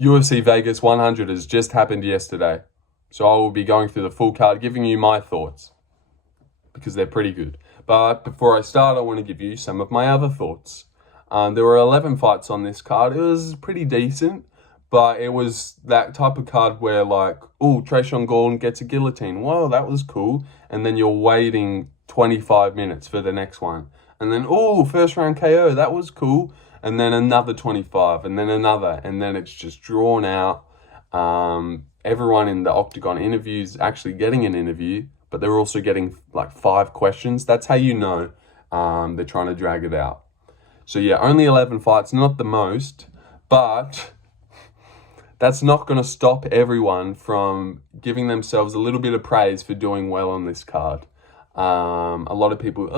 UFC Vegas 100 has just happened yesterday. So I will be going through the full card, giving you my thoughts, because they're pretty good. But before I start, I want to give you some of my other thoughts. There were 11 fights on this card. It was pretty decent, but it was that type of card where like, oh, Tresean Gore gets a guillotine. Whoa, that was cool. And then you're waiting 25 minutes for the next one. And then, oh, first round KO, that was cool. And then another 25, and then another. And then it's just drawn out. Everyone in the Octagon interviews actually getting an interview, but they're also getting like 5 questions. That's how you know they're trying to drag it out. So yeah, only 11 fights, not the most, but that's not going to stop everyone from giving themselves a little bit of praise for doing well on this card. A lot of people,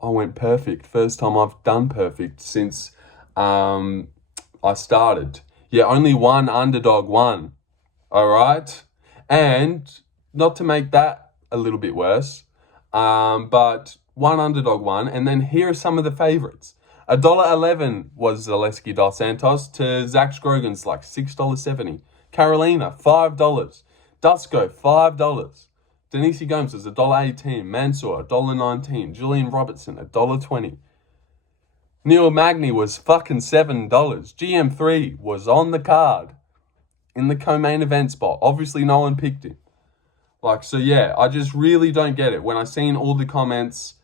I went perfect. First time I've done perfect since I started. Yeah, only one underdog won. All right. And not to make that a little bit worse, but one underdog won. And then here are some of the favorites. $1.11 was Zaleski dos Santos to Zach Scroggin's like $6.70. Karolina, $5. Dusko, $5. Denise Gomes was $1.18. Mansur, $1.19. Gillian Robertson, $1.20. Neil Magny was fucking $7. GM3 was on the card in the co-main event spot. Obviously, no one picked him. Like, so yeah, I just really don't get it. When I seen all the comments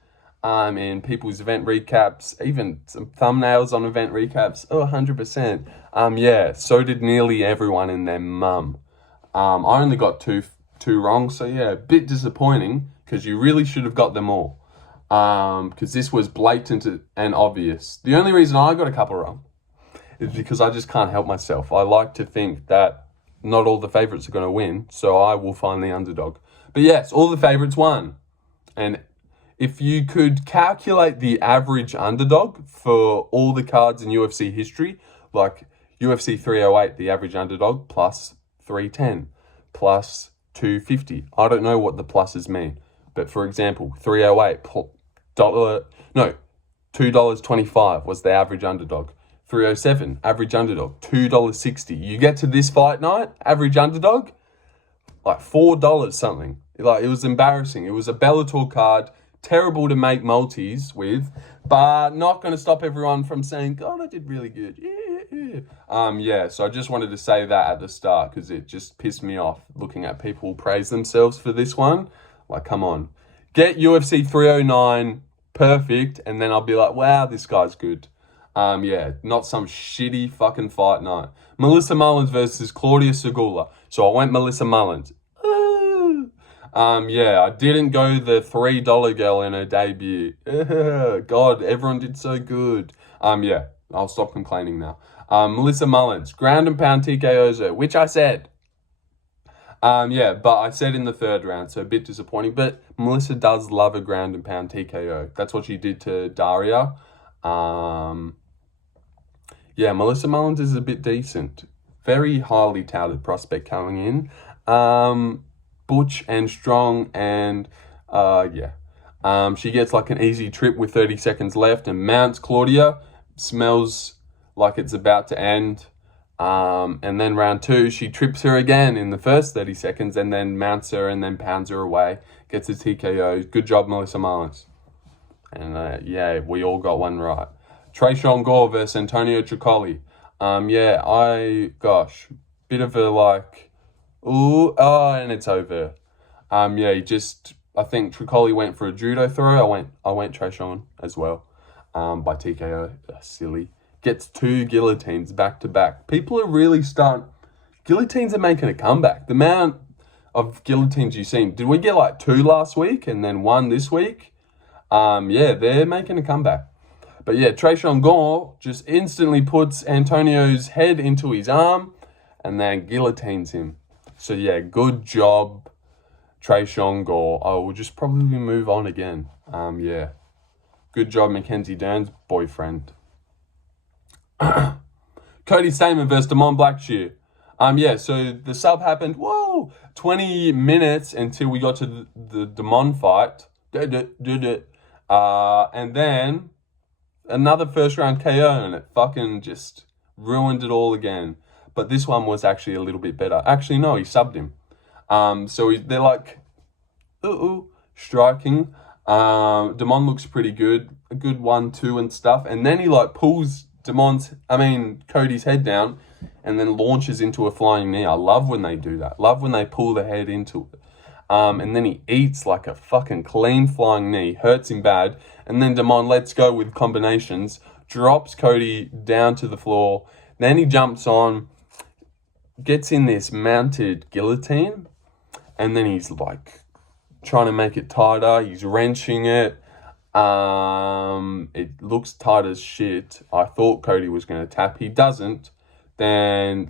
in people's event recaps, even some thumbnails on event recaps, 100%. Yeah, so did nearly everyone and their mum. I only got two wrong, so yeah, a bit disappointing because you really should have got them all. Because this was blatant and obvious. The only reason I got a couple wrong is because I just can't help myself. I like to think that not all the favorites are going to win, so I will find the underdog. But yes, all the favorites won. And if you could calculate the average underdog for all the cards in UFC history, like UFC 308, the average underdog, plus 310, plus 250. I don't know what the pluses mean. But for example, 308, $2.25 was the average underdog. 307, average underdog, $2.60. You get to this fight night, average underdog, like $4 something. Like, it was embarrassing. It was a Bellator card, terrible to make multis with, but not going to stop everyone from saying, God, I did really good. Yeah, so I just wanted to say that at the start because it just pissed me off looking at people praise themselves for this one. Like, come on. Get UFC 309 perfect, and then I'll be like, wow, this guy's good. Yeah, not some shitty fucking fight night. Melissa Mullins versus Klaudia Sygula. So I went Melissa Mullins. Yeah, I didn't go the $3 girl in her debut. God, everyone did so good. Yeah, I'll stop complaining now. Melissa Mullins, ground and pound TKOs, which I said. Yeah, but I said in the 3rd round, so a bit disappointing. But Melissa does love a ground and pound TKO. That's what she did to Daria. Yeah, Melissa Mullins is a bit decent. Very highly touted prospect coming in. Butch and strong, and yeah. She gets like an easy trip with 30 seconds left and mounts Klaudia. Smells like it's about to end. And then round 2, she trips her again in the first 30 seconds and then mounts her and then pounds her away. Gets a TKO. Good job, Melissa Mullins. And yeah, we all got one right. Tresean Gore versus Antonio Trocoli. Yeah, gosh, bit of a like, and it's over. Yeah, I think Trocoli went for a judo throw. I went Tresean as well, by TKO. Silly. Gets 2 guillotines back to back. People are really guillotines are making a comeback. The amount of guillotines you've seen. Did we get like 2 last week and then 1 this week? Yeah, they're making a comeback. But yeah, Tresean Gore just instantly puts Antonio's head into his arm and then guillotines him. So yeah, good job, Tresean Gore. I will just probably move on again. Yeah. Good job, Mackenzie Dern's boyfriend. Cody Stamann versus Damon Blackshear. Yeah, so the sub happened, 20 minutes until we got to the Damon fight. And then another first round KO, and it fucking just ruined it all again. but this one was actually a little bit better. Actually, no, he subbed him. So they're like, striking. Damon looks pretty good. A good 1-2 and stuff. And then he like pulls Cody's head down and then launches into a flying knee. I love when they do that. Love when they pull the head into it. And then he eats like a fucking clean flying knee. Hurts him bad. And then Damon lets go with combinations. Drops Cody down to the floor. Then he jumps on. Gets in this mounted guillotine. And then he's like trying to make it tighter. He's wrenching it. It looks tight as shit. I thought Cody was going to tap. He doesn't. Then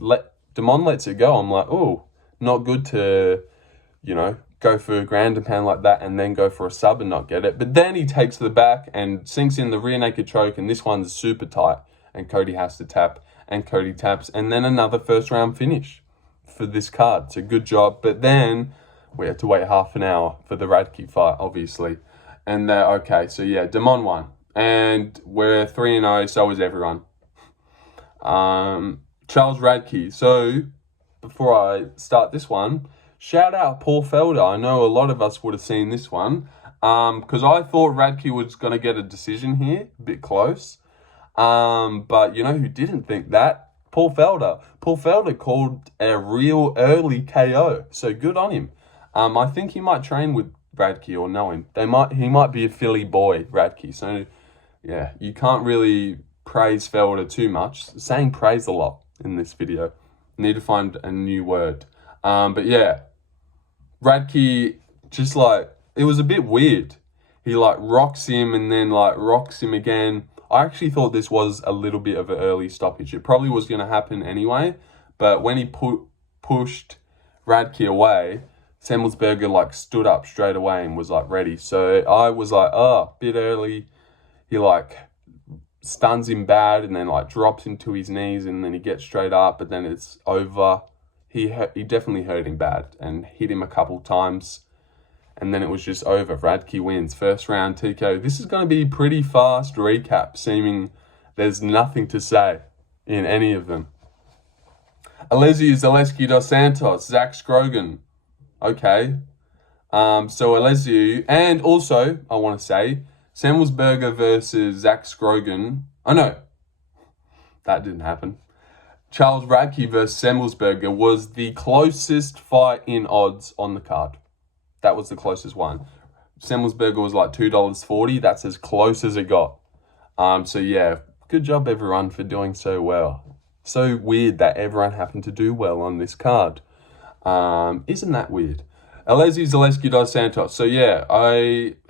Damon lets it go. I'm like, oh, not good to, go for a ground and pound like that and then go for a sub and not get it. But then he takes the back and sinks in the rear naked choke, and this one's super tight. And Cody has to tap, and Cody taps, and then another first round finish for this card. So good job. But then we had to wait half an hour for the Radtke fight, obviously. And Damon won. And we're 3-0, so is everyone. Charles Radtke. So, before I start this one, shout out Paul Felder. I know a lot of us would have seen this one. Because I thought Radtke was going to get a decision here. A bit close. But you know who didn't think that? Paul Felder. Paul Felder called a real early KO. So, good on him. I think he might train with Radtke or know him. He might be a Philly boy, Radtke. So, yeah, you can't really praise Felder too much. Saying praise a lot in this video. Need to find a new word. But yeah, Radtke just it was a bit weird. He rocks him and then rocks him again. I actually thought this was a little bit of an early stoppage. It probably was going to happen anyway. But when he pushed Radtke away, Semelsberger stood up straight away and was ready. So I was bit early. He stuns him bad and then drops him to his knees and then he gets straight up, but then it's over. He definitely hurt him bad and hit him a couple times, and then it was just over. Radtke wins first round TKO. This is going to be pretty fast recap, seeming there's nothing to say in any of them. Alessio Zaleski dos Santos, Zach Scroggin. Okay. So Alessio, and also, I want to say, Semelsberger versus Zach Scroggin. Oh, no. That didn't happen. Charles Radtke versus Semelsberger was the closest fight in odds on the card. That was the closest one. Semelsberger was $2.40. That's as close as it got. So, yeah, good job, everyone, for doing so well. So weird that everyone happened to do well on this card. Isn't that weird? Alessio Zaleski dos Santos. So yeah,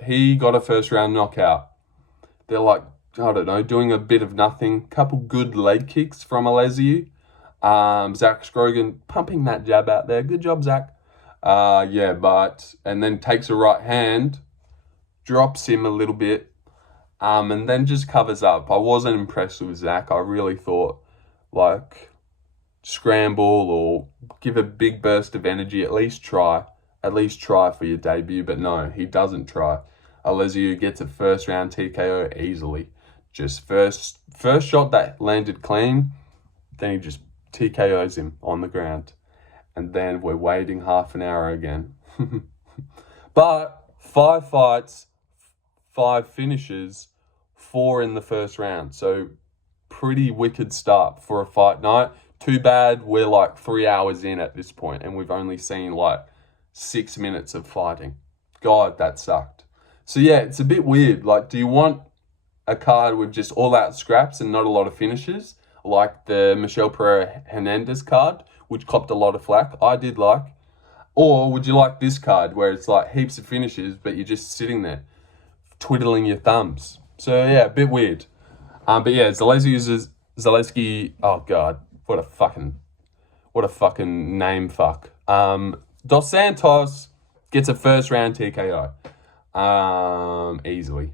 he got a first round knockout. They're doing a bit of nothing. Couple good leg kicks from Alessio. Zach Scroggin pumping that jab out there. Good job, Zach. And then takes a right hand, drops him a little bit, and then just covers up. I wasn't impressed with Zach. I really thought scramble or give a big burst of energy. At least try for your debut. But no, he doesn't try. Alessio gets a first round TKO easily. Just first shot that landed clean, then he just TKOs him on the ground. And then we're waiting half an hour again. But 5 fights, 5 finishes, 4 in the first round. So pretty wicked start for a fight night. Too bad we're 3 hours in at this point and we've only seen 6 minutes of fighting. God, that sucked. So yeah, it's a bit weird. Do you want a card with just all out scraps and not a lot of finishes? Like the Michel Pereira Hernandez card, which copped a lot of flack. I did like. Or would you like this card where it's heaps of finishes, but you're just sitting there twiddling your thumbs? So yeah, a bit weird. But yeah, Zaleski. Oh God, what a fucking name fuck. Dos Santos gets a first round TKO. Easily.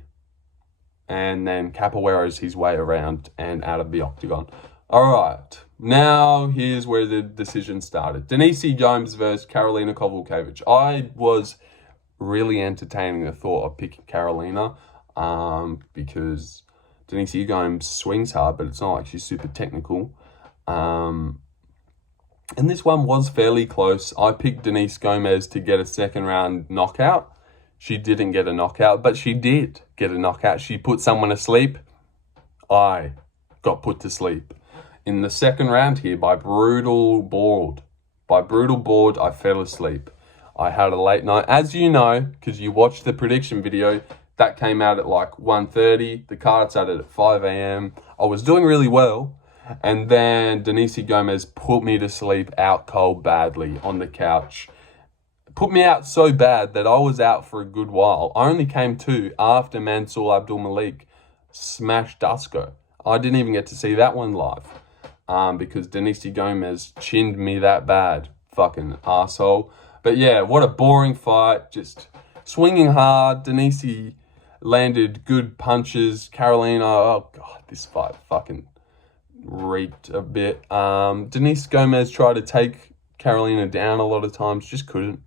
And then Capoeira's his way around and out of the octagon. Alright, now here's where the decision started. Denise Gomes versus Karolina Kowalkiewicz. I was really entertaining the thought of picking Karolina because Denise Gomes swings hard, but it's not she's super technical. And this one was fairly close. I picked Denise Gomes to get a second round knockout. She didn't get a knockout, but she did get a knockout. She put someone to sleep. I got put to sleep in the second round here by brutal board. By brutal board, I fell asleep. I had a late night, as you know, because you watched the prediction video. That came out at like 1:30. The card started at 5 a.m. I was doing really well. And then Denise Gomes put me to sleep out cold badly on the couch. Put me out so bad that I was out for a good while. I only came to after Mansur Abdul Malik smashed Dusko. I didn't even get to see that one live. Because Denise Gomes chinned me that bad. Fucking asshole. But yeah, what a boring fight. Just swinging hard. Denise landed good punches. Karolina, oh God, this fight fucking reeked a bit. Denise Gomes tried to take Karolina down a lot of times. Just couldn't.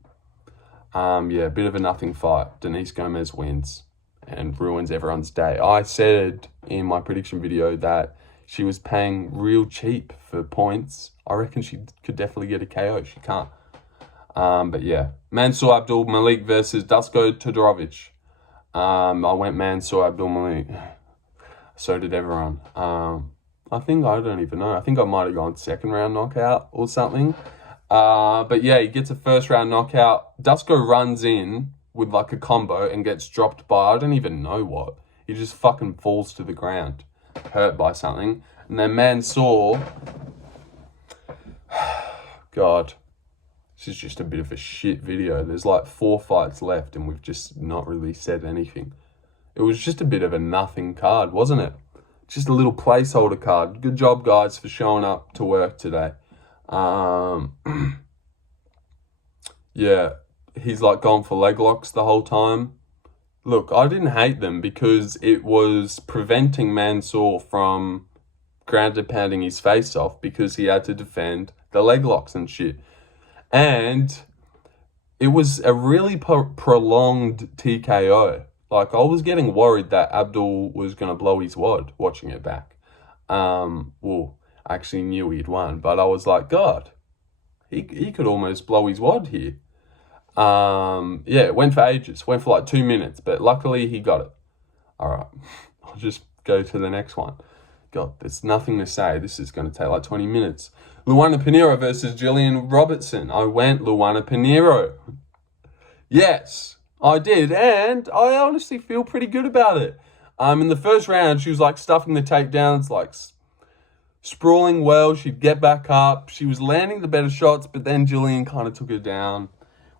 Yeah, a bit of a nothing fight. Denise Gomes wins and ruins everyone's day. I said in my prediction video that she was paying real cheap for points. I reckon she could definitely get a KO. She can't. But yeah, Mansur Abdul Malik versus Dusko Todorovic. I went Mansur Abdul Malik. So did everyone. I don't even know. I think I might have gone second round knockout or something. But yeah, he gets a first round knockout. Dusko runs in with like a combo and gets dropped by I don't even know what. He just fucking falls to the ground, hurt by something. And then Mansur, God, this is just a bit of a shit video. There's like 4 fights left and we've just not really said anything. It was just a bit of a nothing card, wasn't it? Just a little placeholder card. Good job, guys, for showing up to work today. Yeah, he's like gone for leg locks the whole time. Look, I didn't hate them because it was preventing Mansur from ground and pounding his face off because he had to defend the leg locks and shit. And it was a really prolonged TKO. Like, I was getting worried that Abdul was going to blow his wad watching it back. Well, I actually knew he'd won, but I was like, God, he could almost blow his wad here. Yeah, it went for ages. Went for like 2 minutes, but luckily he got it. All right, I'll just go to the next one. God, there's nothing to say. This is going to take like 20 minutes. Luana Pinheiro versus Gillian Robertson. I went Luana Pinheiro. Yes, I did, and I honestly feel pretty good about it. In the first round, she was like stuffing the takedowns, like sprawling well. She'd get back up. She was landing the better shots, but then Gillian kind of took her down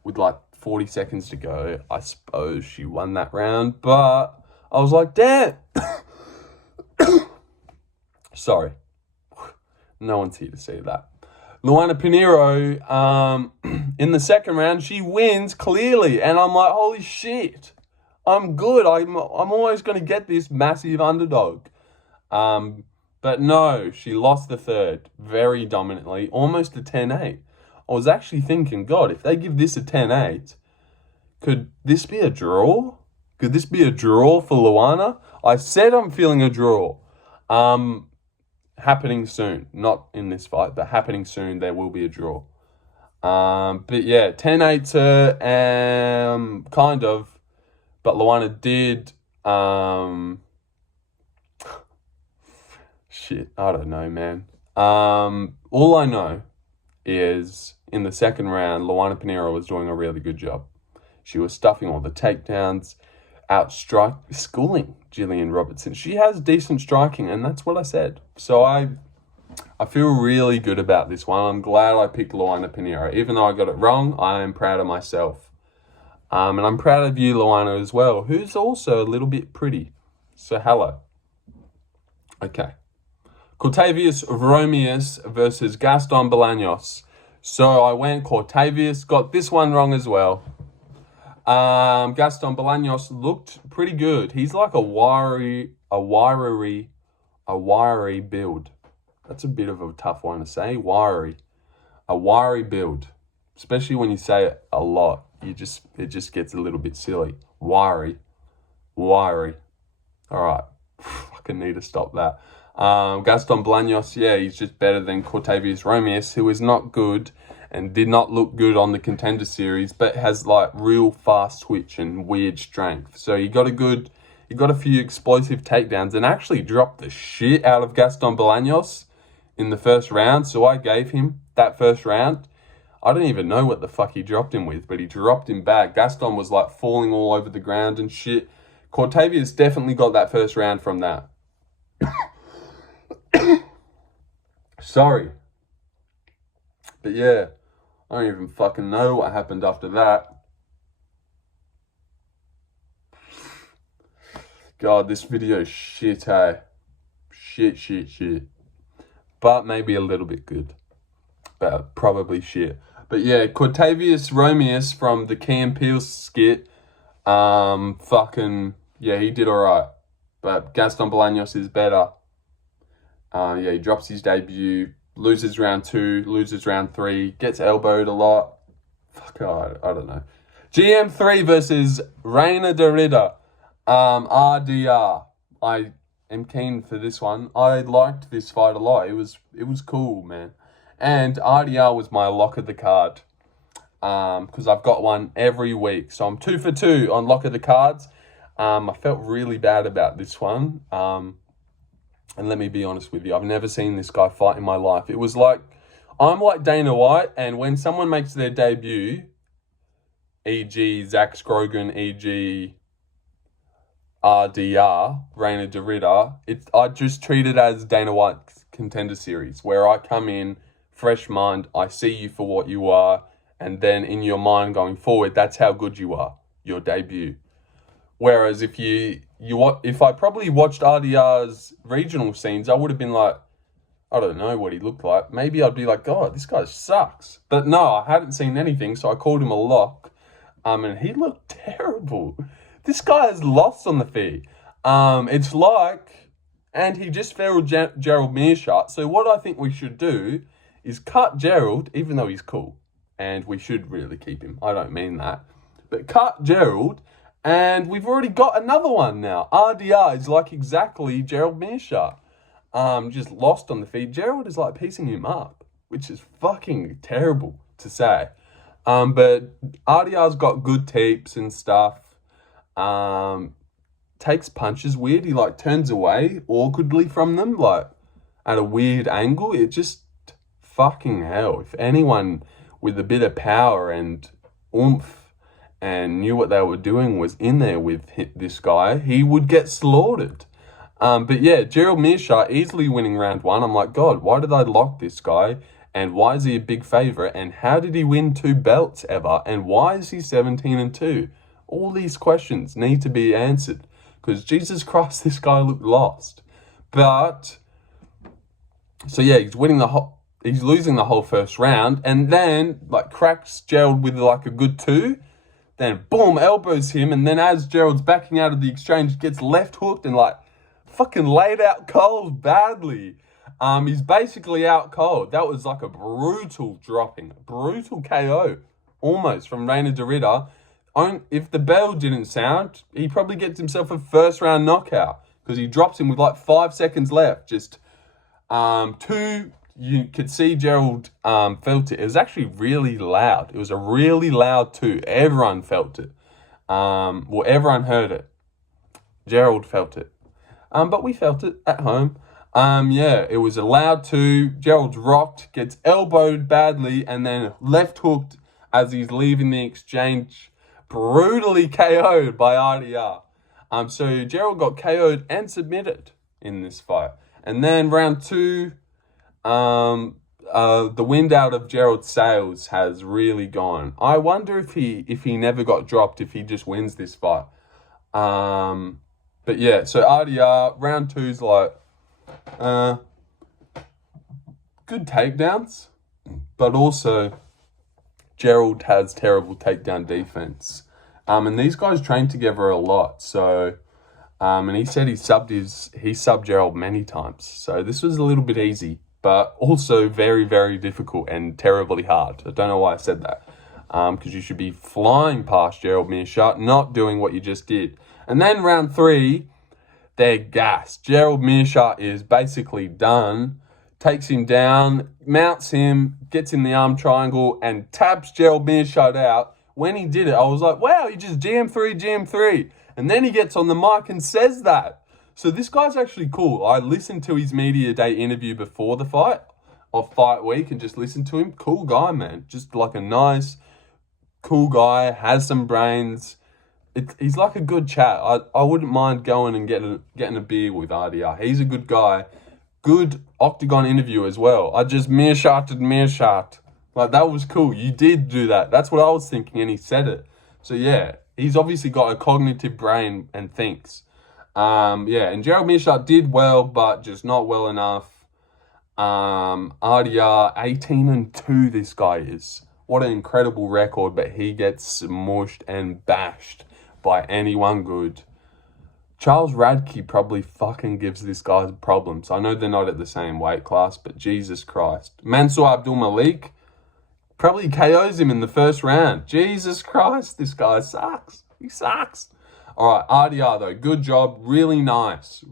with like 40 seconds to go. I suppose she won that round, but I was like, damn. Sorry. No one's here to see that. Luana Pinheiro, in the second round, she wins clearly. And I'm like, holy shit. I'm good. I'm always going to get this massive underdog. But no, she lost the third very dominantly, almost a 10-8. I was actually thinking, God, if they give this a 10-8, could this be a draw? Could this be a draw for Luana? I said I'm feeling a draw. Happening soon. Not in this fight, but happening soon. There will be a draw. But yeah, 10-8 to kind of. But Luana did. Shit, I don't know, man. All I know is in the second round, Luana Pinheiro was doing a really good job. She was stuffing all the takedowns, schooling Gillian Robertson. She has decent striking, and that's what I said. So I feel really good about this one. I'm glad I picked Luana Pinheiro. Even though I got it wrong, I am proud of myself. And I'm proud of you, Luana, as well, who's also a little bit pretty. So hello. Okay. Cortavious Romious versus Gaston Bolaños. So I went Cortavious, got this one wrong as well. Gaston Bolaños looked pretty good. He's like a wiry build. That's a bit of a tough one to say. A wiry build. Especially when you say it a lot. It just gets a little bit silly. Wiry. Alright. Fucking need to stop that. Gaston Blanos, yeah, he's just better than Cortavious Romious, who is not good and did not look good on the Contender Series, but has like real fast twitch and weird strength. So he got a few explosive takedowns and actually dropped the shit out of Gaston Blanos in the first round. So I gave him that first round. I don't even know what the fuck he dropped him with, but he dropped him bad. Gaston was like falling all over the ground and shit. Cortavious definitely got that first round from that. Sorry. But yeah, I don't even fucking know what happened after that. God, this video is shit, hey? Shit. But maybe a little bit good. But probably shit. But yeah, Cortavious Romious from the Key and Peele skit, yeah, he did alright. But Gaston Blanos is better. Yeah, he drops his debut, loses round 2, loses round 3, gets elbowed a lot. I don't know. GM3 versus Reina de Ridder. RDR. I am keen for this one. I liked this fight a lot. It was cool, man. And RDR was my lock of the card. Because I've got one every week. So I'm 2 for 2 on lock of the cards. I felt really bad about this one. And let me be honest with you, I've never seen this guy fight in my life. It was like, I'm like Dana White, and when someone makes their debut, e.g. Zach Scroggin, e.g. RDR, Reina de Ridder, I just treat it as Dana White's Contender Series, where I come in, fresh mind, I see you for what you are, and then in your mind going forward, that's how good you are, your debut. Whereas if I probably watched RDR's regional scenes, I would have been like, I don't know what he looked like. Maybe I'd be like, God, this guy sucks. But no, I hadn't seen anything, so I called him a lock. And he looked terrible. This guy is lost on the feet. It's like, and he just failed Gerald Meerschaert. So what I think we should do is cut Gerald, even though he's cool. And we should really keep him. I don't mean that. But cut Gerald. And we've already got another one now. RDR is like exactly Gerald Meerschaert. Just lost on the feet. Gerald is like piecing him up, which is fucking terrible to say. But RDR's got good tapes and stuff. Takes punches weird. He like turns away awkwardly from them, like at a weird angle. It just fucking hell. If anyone with a bit of power and oomph and knew what they were doing was in there with this guy, he would get slaughtered. But yeah, Gerald Meerschaert easily winning round 1. I'm like, God, why did I lock this guy? And why is he a big favourite? And how did he win 2 belts ever? And why is he 17-2? All these questions need to be answered. Because Jesus Christ, this guy looked lost. But, so yeah, he's losing the whole first round. And then, like, cracks Gerald with like a good 2. Then, boom, elbows him. And then as Gerald's backing out of the exchange, gets left hooked and, like, fucking laid out cold badly. He's basically out cold. That was, like, a brutal dropping. Brutal KO, almost, from Reina de Ridder. If the bell didn't sound, he probably gets himself a first-round knockout. Because he drops him with, like, 5 seconds left. Just, 2... You could see Gerald felt it. It was actually really loud. It was a really loud 2. Everyone felt it. Everyone heard it. Gerald felt it. But we felt it at home. Yeah, it was a loud 2. Gerald's rocked, gets elbowed badly, and then left hooked as he's leaving the exchange. Brutally KO'd by RDR. So Gerald got KO'd and submitted in this fight. And then round 2... the wind out of Gerald's sails has really gone. I wonder if he never got dropped, if he just wins this fight. But yeah, so RDR, round 2's like, good takedowns, but also Gerald has terrible takedown defense. And these guys train together a lot, so, and he said he subbed Gerald many times, so this was a little bit easy. But also very, very difficult and terribly hard. I don't know why I said that. Because you should be flying past Gerald Meerschaert, not doing what you just did. And then round 3, they're gassed. Gerald Meerschaert is basically done, takes him down, mounts him, gets in the arm triangle, and taps Gerald Meerschaert out. When he did it, I was like, wow, he just GM3. And then he gets on the mic and says that. So this guy's actually cool. I listened to his media day interview before the fight, of fight week, and just listened to him. Cool guy, man. Just like a nice, cool guy, has some brains. He's like a good chat. I wouldn't mind going and getting a beer with RDR. He's a good guy. Good octagon interview as well. I just Meerschaert. Like, that was cool. You did do that. That's what I was thinking, and he said it. So, yeah, he's obviously got a cognitive brain and thinks. Yeah, and Gerald Meerschaert did well, but just not well enough. RDR, 18-2 this guy is. What an incredible record, but he gets smushed and bashed by anyone good. Charles Radtke probably fucking gives this guy problems. I know they're not at the same weight class, but Jesus Christ. Mansur Abdul Malik probably KOs him in the first round. Jesus Christ, this guy sucks. He sucks. All right, RDR though, good job. Really nice,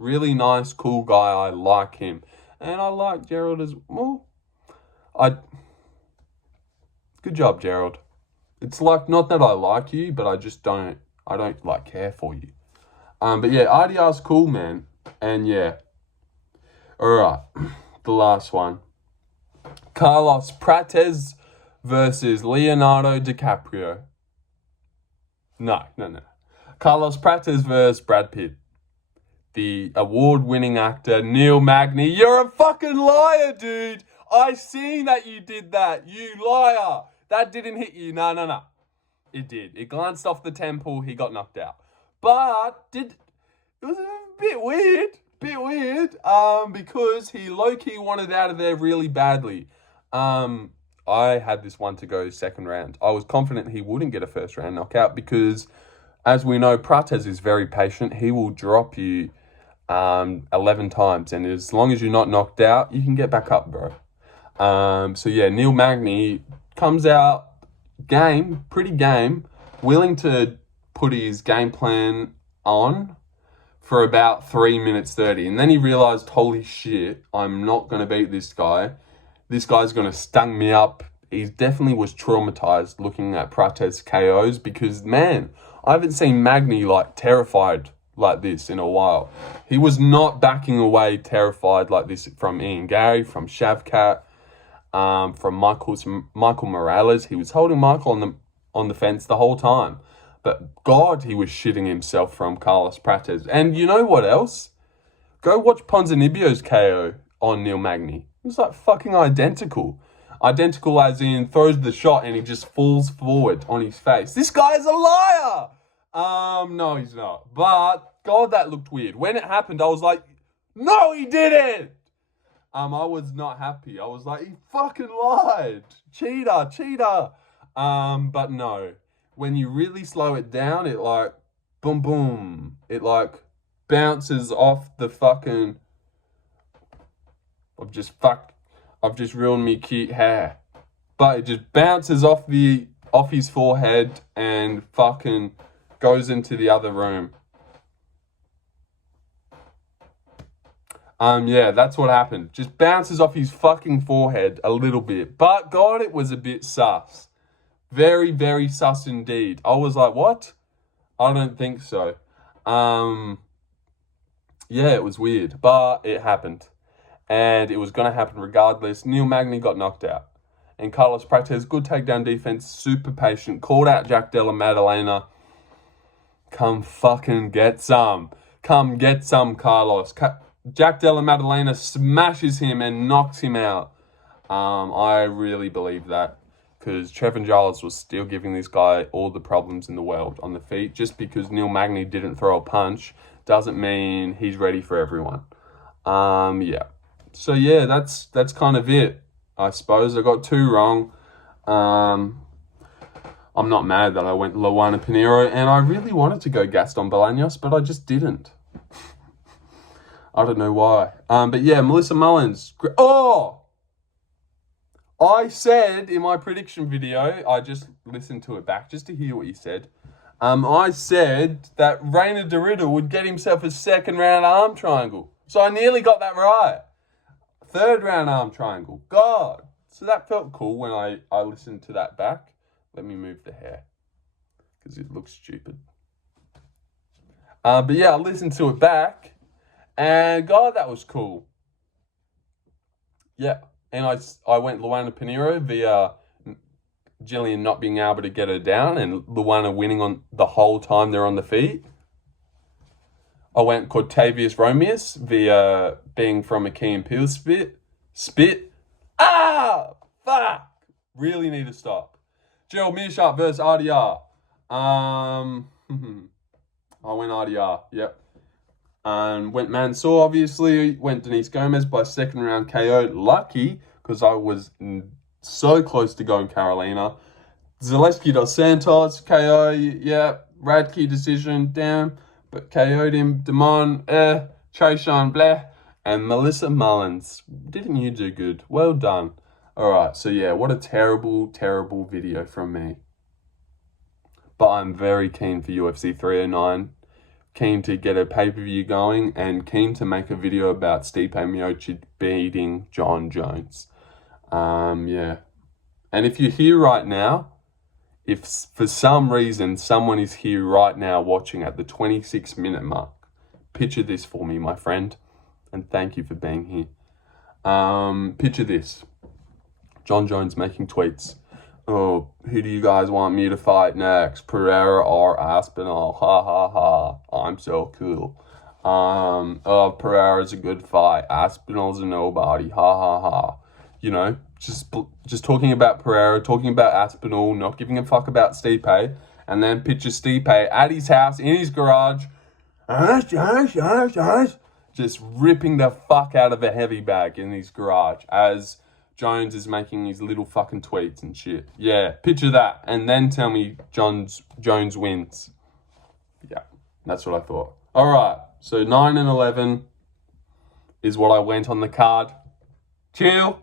cool guy. I like him. And I like Gerald as well. Good job, Gerald. It's like, not that I like you, but I don't like care for you. But yeah, RDR's cool, man. And yeah. All right, the last one. Carlos Prates versus Leonardo DiCaprio. No. Carlos Prates versus Brad Pitt. The award-winning actor, Neil Magny. You're a fucking liar, dude. I seen that you did that. You liar. That didn't hit you. No. It did. It glanced off the temple. He got knocked out. But it was a bit weird. Because he low-key wanted out of there really badly. I had this one to go second round. I was confident he wouldn't get a first round knockout because, as we know, Prates is very patient. He will drop you 11 times, and as long as you're not knocked out, you can get back up, bro. So yeah, Neil Magny comes out pretty game, willing to put his game plan on for about 3 minutes 30, and then he realized, holy shit, I'm not going to beat this guy. This guy's going to stung me up. He definitely was traumatized looking at Prates KOs because, man, I haven't seen Magny like terrified like this in a while. He was not backing away terrified like this from Ian Gary, from Shavkat, from Michael Morales. He was holding Michael on the fence the whole time. But God, he was shitting himself from Carlos Prates. And you know what else? Go watch Ponzinibbio's KO on Neil Magny. It was like fucking identical. Identical as in throws the shot and he just falls forward on his face. This guy's a liar! No, he's not. But, God, that looked weird. When it happened, I was like, no, he didn't! I was not happy. I was like, he fucking lied. Cheater. But no. When you really slow it down, it like, boom, boom. It like bounces off the fucking... I've just ruined me cute hair. But it just bounces off his forehead and fucking goes into the other room. Yeah, that's what happened. Just bounces off his fucking forehead a little bit. But God, it was a bit sus. Very, very sus indeed. I was like, what? I don't think so. Yeah, it was weird, but it happened. And it was going to happen regardless. Neil Magny got knocked out. And Carlos Prates, good takedown defense, super patient, called out Jack Della Maddalena. Come fucking get some. Come get some, Carlos. Jack Della Maddalena smashes him and knocks him out. I really believe that. Because Trevin Giles was still giving this guy all the problems in the world on the feet. Just because Neil Magny didn't throw a punch doesn't mean he's ready for everyone. Yeah. So yeah, that's kind of it. I suppose I got 2 wrong. I'm not mad that I went Luana Pinheiro, and I really wanted to go Gaston Bolaños, but I just didn't. I don't know why. But yeah, Melissa Mullins. I said in my prediction video, I just listened to it back just to hear what you said. I said that Rainer DeRitter would get himself a second round arm triangle. So I nearly got that right. Third round arm triangle. God. So that felt cool when I listened to that back. Let me move the hair because it looks stupid. But yeah, I listened to it back and God, that was cool. Yeah. And I went Luana Pinheiro via Gillian not being able to get her down and Luana winning on the whole time they're on the feet. I went Cortavious Romious via being from a Key and Peele spit. Ah! Fuck! Really need to stop. Gerald Meerschaert versus RDR. I went RDR, yep. Went Mansur, obviously. Went Denise Gomes by second round KO. Lucky, because I was so close to going Karolina. Zaleski dos Santos, KO, yeah. Radtke decision, damn. But KO'd him. Damon, Tresean, bleh. And Melissa Mullins. Didn't you do good? Well done. Alright, so yeah, what a terrible, terrible video from me. But I'm very keen for UFC 309. Keen to get a pay-per-view going and keen to make a video about Stipe Miocic beating John Jones. Yeah. And if you're here right now, if for some reason someone is here right now watching at the 26-minute mark, picture this for me, my friend, and thank you for being here. Picture this. John Jones making tweets. Oh, who do you guys want me to fight next? Pereira or Aspinall? Ha ha ha. I'm so cool. Oh, Pereira's a good fight. Aspinall's a nobody. Ha ha ha. You know, just talking about Pereira, talking about Aspinall, not giving a fuck about Stipe, and then picture Stipe at his house, in his garage, just ripping the fuck out of a heavy bag in his garage as Jones is making his little fucking tweets and shit. Yeah, picture that, and then tell me Jones wins. Yeah, that's what I thought. All right, so 9 and 11 is what I went on the card. Chill.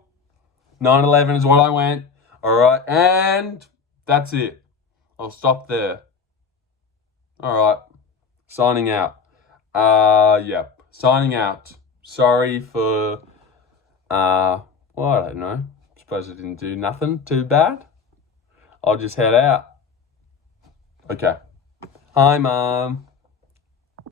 9-11 is what I went. All right, and that's it. I'll stop there. All right, signing out. Yeah, signing out. Sorry for, well, I don't know. Suppose I didn't do nothing too bad. I'll just head out. Okay. Hi, Mom.